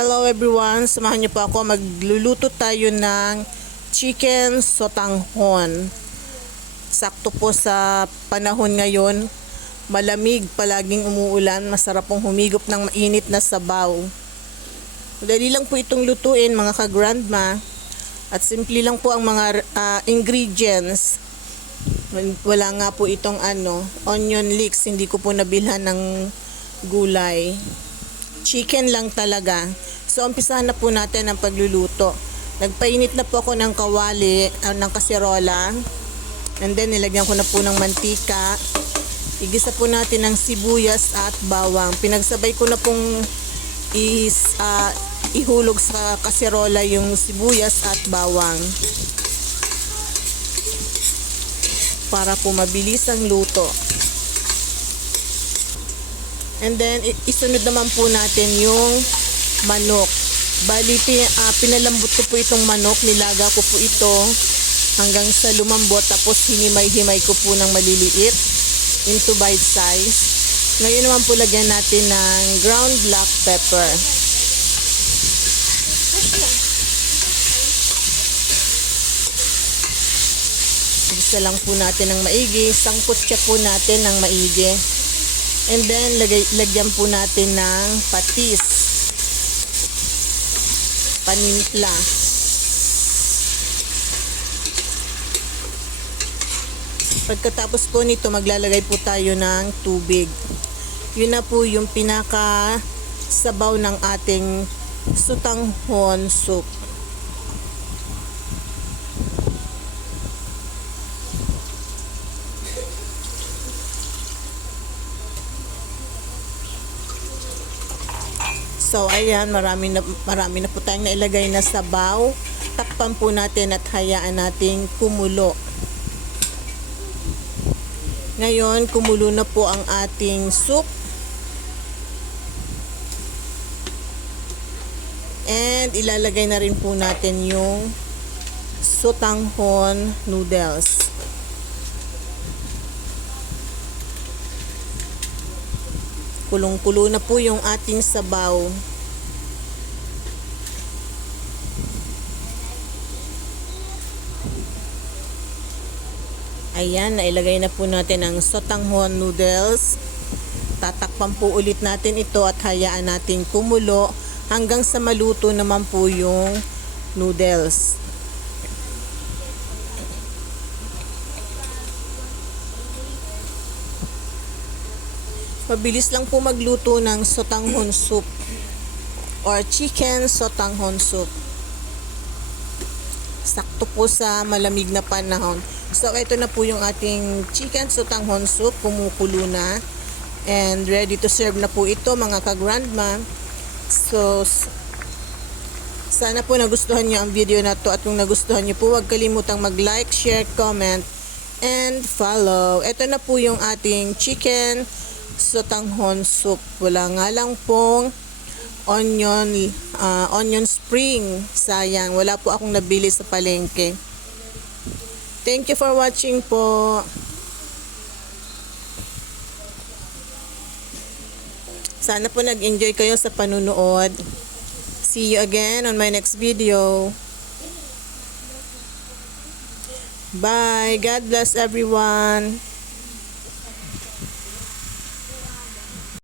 Hello everyone, samahan niyo po ako. Magluluto tayo ng chicken sotanghon. Sakto po sa panahon ngayon. Malamig, palaging umuulan. Masarap pong humigop ng mainit na sabaw. Dali lang po itong lutuin mga ka-grandma. At simple lang po ang mga ah, ingredients. Wala nga po itong ano, onion leeks. Hindi ko po nabilhan ng gulay chicken lang talaga. So, umpisahan na po natin ang pagluluto. Nagpainit na po ako ng kawali, uh, ng kaserola. And then, nilagyan ko na po ng mantika. Igisa po natin ng sibuyas at bawang. Pinagsabay ko na pong is, ah, ihulog sa kaserola yung sibuyas at bawang. Para po mabilis ang luto. And then, isunod naman po natin yung manok. Bali, pi- ah, pinalambot ko po itong manok. Nilaga ko po ito hanggang sa lumambot. Tapos, hinimay-himay ko po ng maliliit into bite size. Ngayon naman po lagyan natin ng ground black pepper. Isa lang po natin ng maigi. Sangkot siya po natin ng maigi. And then, lagay, lagyan po natin ng patis. Panimpla. Pagkatapos po nito, maglalagay po tayo ng tubig. Yun na po yung pinaka sabaw ng ating sutanghon soup. So, ayan, marami na, marami na po tayong nailagay na sabaw. Takpan po natin at hayaan nating kumulo. Ngayon, kumulo na po ang ating soup. And ilalagay na rin po natin yung sotanghon noodles. Kulong-kulo na po yung ating sabaw. Ayan, nailagay na po natin ang sotanghon noodles. Tatakpan po ulit natin ito at hayaan natin kumulo hanggang sa maluto naman po yung noodles. Mabilis lang po magluto ng sotanghon soup or chicken sotanghon soup. Sakto po sa malamig na panahon. So, ito na po yung ating chicken sotanghon soup. Kumukulo na. And ready to serve na po ito mga ka-grandma. So, sana po nagustuhan nyo ang video na to at kung nagustuhan nyo po, huwag kalimutang mag-like, share, comment, and follow. Ito na po yung ating chicken sotanghon soup. Wala nga lang pong onion ah, onion spring. Sayang, wala po akong nabili sa palengke. Thank you for watching po. Sana po nag-enjoy kayo sa panunood. See you again on my next video. Bye. God bless everyone.